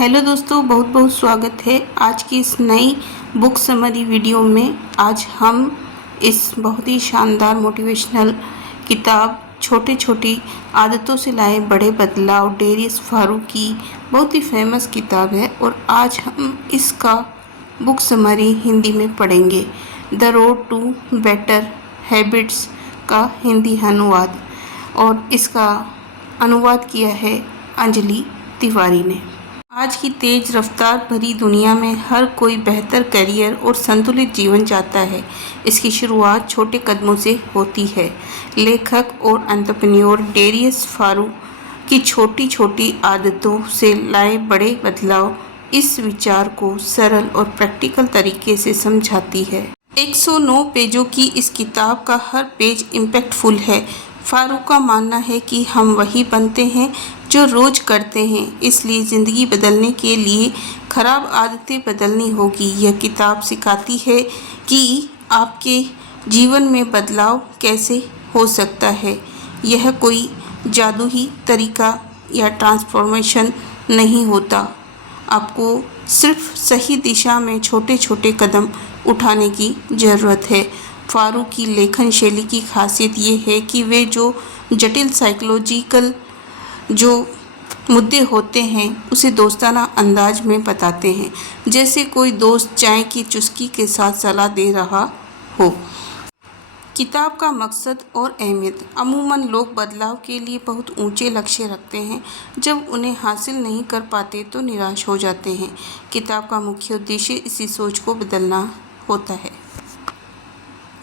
Hello दोस्तों, बहुत बहुत स्वागत है आज की इस नई बुक समरी वीडियो में। आज हम इस बहुत ही शानदार मोटिवेशनल किताब छोटी छोटी आदतों से लाए बड़े बदलाव, डेरियस फारूक की बहुत ही फेमस किताब है और आज हम इसका बुक समरी हिंदी में पढ़ेंगे। The road to better habits का हिंदी अनुवाद, और इसका अनुवाद किया है अंजलि तिवारी ने। आज की तेज रफ्तार भरी दुनिया में हर कोई बेहतर करियर और संतुलित जीवन चाहता है। इसकी शुरुआत छोटे कदमों से होती है। लेखक और एंटरप्रेन्योर डेरियस फारूक की छोटी छोटी आदतों से लाए बड़े बदलाव इस विचार को सरल और प्रैक्टिकल तरीके से समझाती है। 109 पेजों की इस किताब का हर पेज इम्पैक्टफुल है। फारूक का मानना है कि हम वही बनते हैं जो रोज करते हैं, इसलिए ज़िंदगी बदलने के लिए खराब आदतें बदलनी होगी। यह किताब सिखाती है कि आपके जीवन में बदलाव कैसे हो सकता है। यह कोई जादुई तरीका या ट्रांसफॉर्मेशन नहीं होता। आपको सिर्फ सही दिशा में छोटे छोटे कदम उठाने की ज़रूरत है। फारूक की लेखन शैली की खासियत ये है कि वे जो जटिल साइकोलॉजिकल जो मुद्दे होते हैं उसे दोस्ताना अंदाज में बताते हैं, जैसे कोई दोस्त चाय की चुस्की के साथ सलाह दे रहा हो। किताब का मकसद और अहमियत। अमूमन लोग बदलाव के लिए बहुत ऊंचे लक्ष्य रखते हैं, जब उन्हें हासिल नहीं कर पाते तो निराश हो जाते हैं। किताब का मुख्य उद्देश्य इसी सोच को बदलना होता है।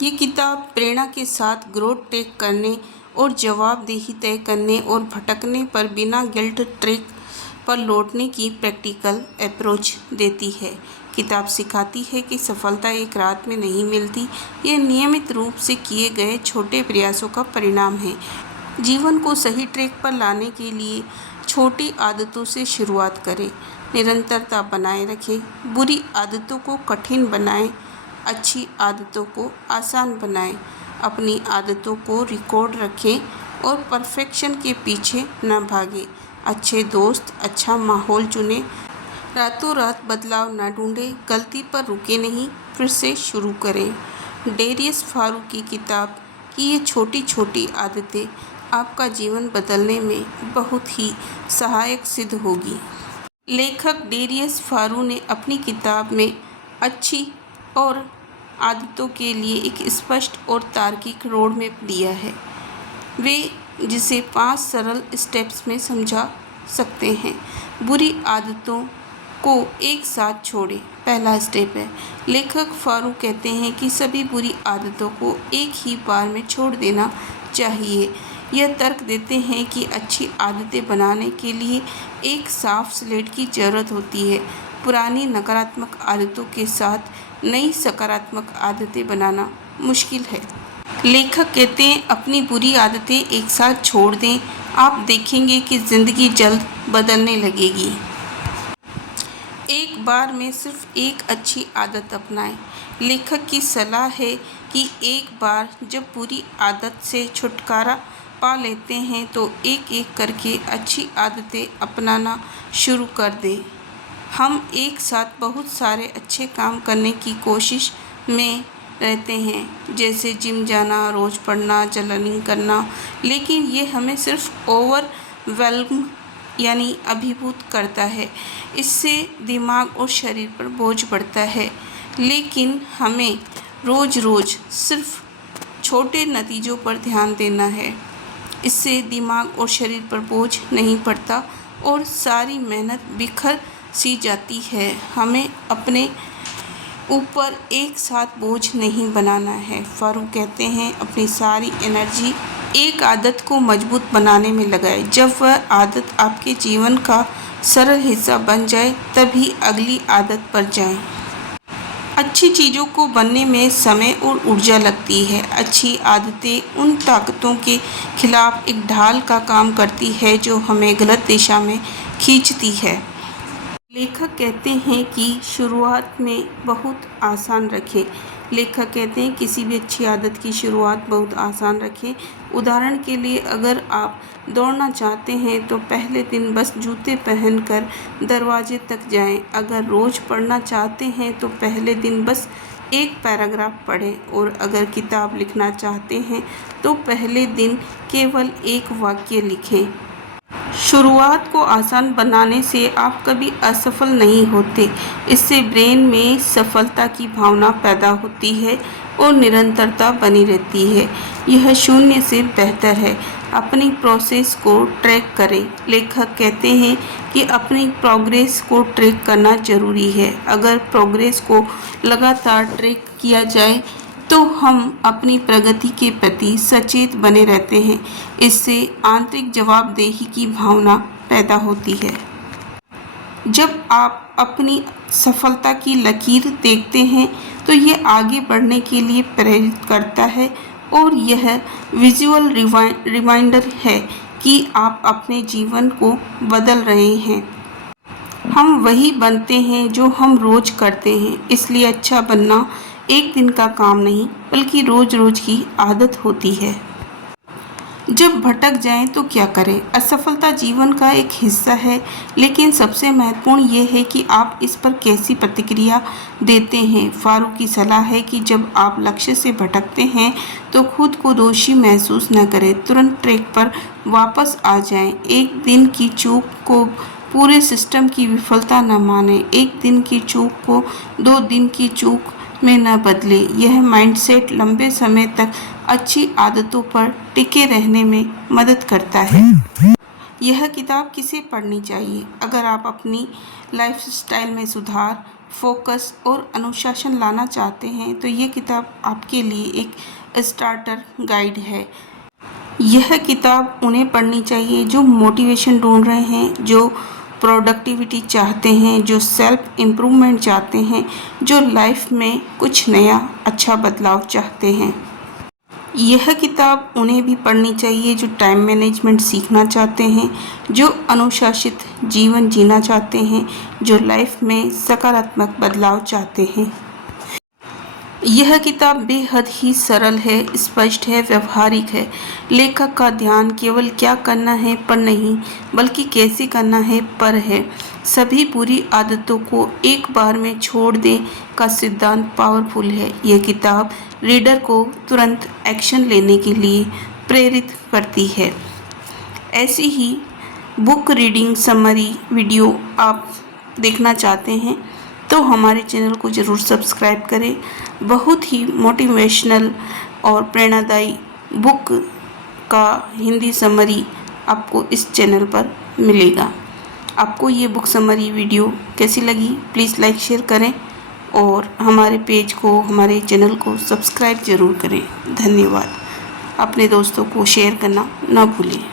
ये किताब प्रेरणा के साथ ग्रोथ ट्रैक करने और जवाबदेही तय करने और भटकने पर बिना गिल्ट ट्रैक पर लौटने की प्रैक्टिकल अप्रोच देती है। किताब सिखाती है कि सफलता एक रात में नहीं मिलती, यह नियमित रूप से किए गए छोटे प्रयासों का परिणाम है। जीवन को सही ट्रैक पर लाने के लिए छोटी आदतों से शुरुआत करें, निरंतरता बनाए रखें, बुरी आदतों को कठिन बनाएं, अच्छी आदतों को आसान बनाएं, अपनी आदतों को रिकॉर्ड रखें और परफेक्शन के पीछे न भागें। अच्छे दोस्त, अच्छा माहौल चुनें, रातों रात बदलाव न ढूंढें, गलती पर रुके नहीं, फिर से शुरू करें। डेरियस फारूक की किताब की ये छोटी छोटी आदतें आपका जीवन बदलने में बहुत ही सहायक सिद्ध होगी। लेखक डेरियस फारूक ने अपनी किताब में अच्छी और आदतों के लिए एक स्पष्ट और तार्किक रोड मैप दिया है, वे जिसे 5 सरल स्टेप्स में समझा सकते हैं। बुरी आदतों को एक साथ छोड़ें। पहला स्टेप है, लेखक फारूक कहते हैं कि सभी बुरी आदतों को एक ही बार में छोड़ देना चाहिए। यह तर्क देते हैं कि अच्छी आदतें बनाने के लिए एक साफ स्लेट की ज़रूरत होती है। पुरानी नकारात्मक आदतों के साथ नई सकारात्मक आदतें बनाना मुश्किल है। लेखक कहते हैं अपनी बुरी आदतें एक साथ छोड़ दें, आप देखेंगे कि ज़िंदगी जल्द बदलने लगेगी। एक बार में सिर्फ एक अच्छी आदत अपनाएं। लेखक की सलाह है कि एक बार जब बुरी आदत से छुटकारा पा लेते हैं तो एक एक करके अच्छी आदतें अपनाना शुरू कर दें। हम एक साथ बहुत सारे अच्छे काम करने की कोशिश में रहते हैं, जैसे जिम जाना, रोज़ पढ़ना, रनिंग करना, लेकिन ये हमें सिर्फ ओवरवेल्म यानी अभिभूत करता है। इससे दिमाग और शरीर पर बोझ बढ़ता है। लेकिन हमें रोज़ रोज़ सिर्फ छोटे नतीजों पर ध्यान देना है। इससे दिमाग और शरीर पर बोझ नहीं पड़ता और सारी मेहनत बिखर सी जाती है। हमें अपने ऊपर एक साथ बोझ नहीं बनाना है। फारूक कहते हैं अपनी सारी एनर्जी एक आदत को मजबूत बनाने में लगाएं। जब वह आदत आपके जीवन का सरल हिस्सा बन जाए तभी अगली आदत पर जाएं। अच्छी चीज़ों को बनने में समय और ऊर्जा लगती है। अच्छी आदतें उन ताकतों के खिलाफ एक ढाल का काम करती है जो हमें गलत दिशा में खींचती है। लेखक कहते हैं कि शुरुआत में बहुत आसान रखें। लेखक कहते हैं किसी भी अच्छी आदत की शुरुआत बहुत आसान रखें। उदाहरण के लिए अगर आप दौड़ना चाहते हैं तो पहले दिन बस जूते पहनकर दरवाजे तक जाएं। अगर रोज़ पढ़ना चाहते हैं तो पहले दिन बस एक पैराग्राफ पढ़ें और अगर किताब लिखना चाहते हैं तो पहले दिन केवल एक वाक्य लिखें। शुरुआत को आसान बनाने से आप कभी असफल नहीं होते। इससे ब्रेन में सफलता की भावना पैदा होती है और निरंतरता बनी रहती है। यह शून्य से बेहतर है। अपनी प्रोसेस को ट्रैक करें। लेखक कहते हैं कि अपनी प्रोग्रेस को ट्रैक करना ज़रूरी है। अगर प्रोग्रेस को लगातार ट्रैक किया जाए तो हम अपनी प्रगति के प्रति सचेत बने रहते हैं। इससे आंतरिक जवाबदेही की भावना पैदा होती है। जब आप अपनी सफलता की लकीर देखते हैं तो यह आगे बढ़ने के लिए प्रेरित करता है और यह विजुअल रिमाइंडर है कि आप अपने जीवन को बदल रहे हैं। हम वही बनते हैं जो हम रोज़ करते हैं। इसलिए अच्छा बनना एक दिन का काम नहीं बल्कि रोज़ रोज़ की आदत होती है। जब भटक जाएं तो क्या करें? असफलता जीवन का एक हिस्सा है, लेकिन सबसे महत्वपूर्ण ये है कि आप इस पर कैसी प्रतिक्रिया देते हैं। फारूक की सलाह है कि जब आप लक्ष्य से भटकते हैं तो खुद को दोषी महसूस न करें। तुरंत ट्रैक पर वापस आ जाएं। एक दिन की चूक को पूरे सिस्टम की विफलता न मानें। एक दिन की चूक को 2 दिन की चूक में न बदले। यह माइंडसेट लंबे समय तक अच्छी आदतों पर टिके रहने में मदद करता है। यह किताब किसे पढ़नी चाहिए? अगर आप अपनी लाइफस्टाइल में सुधार, फोकस और अनुशासन लाना चाहते हैं तो ये किताब आपके लिए एक स्टार्टर गाइड है। यह किताब उन्हें पढ़नी चाहिए जो मोटिवेशन ढूंढ रहे हैं, जो प्रोडक्टिविटी चाहते हैं, जो सेल्फ इम्प्रूवमेंट चाहते हैं, जो लाइफ में कुछ नया अच्छा बदलाव चाहते हैं। यह किताब उन्हें भी पढ़नी चाहिए जो टाइम मैनेजमेंट सीखना चाहते हैं, जो अनुशासित जीवन जीना चाहते हैं, जो लाइफ में सकारात्मक बदलाव चाहते हैं। यह किताब बेहद ही सरल है, स्पष्ट है, व्यवहारिक है। लेखक का ध्यान केवल क्या करना है पर नहीं, बल्कि कैसे करना है पर है। सभी बुरी आदतों को एक बार में छोड़ दें का सिद्धांत पावरफुल है। यह किताब रीडर को तुरंत एक्शन लेने के लिए प्रेरित करती है। ऐसी ही बुक रीडिंग समरी वीडियो आप देखना चाहते हैं तो हमारे चैनल को ज़रूर सब्सक्राइब करें। बहुत ही मोटिवेशनल और प्रेरणादायी बुक का हिंदी समरी आपको इस चैनल पर मिलेगा। आपको ये बुक समरी वीडियो कैसी लगी प्लीज़ लाइक शेयर करें और हमारे पेज को, हमारे चैनल को सब्सक्राइब ज़रूर करें। धन्यवाद। अपने दोस्तों को शेयर करना ना भूलें।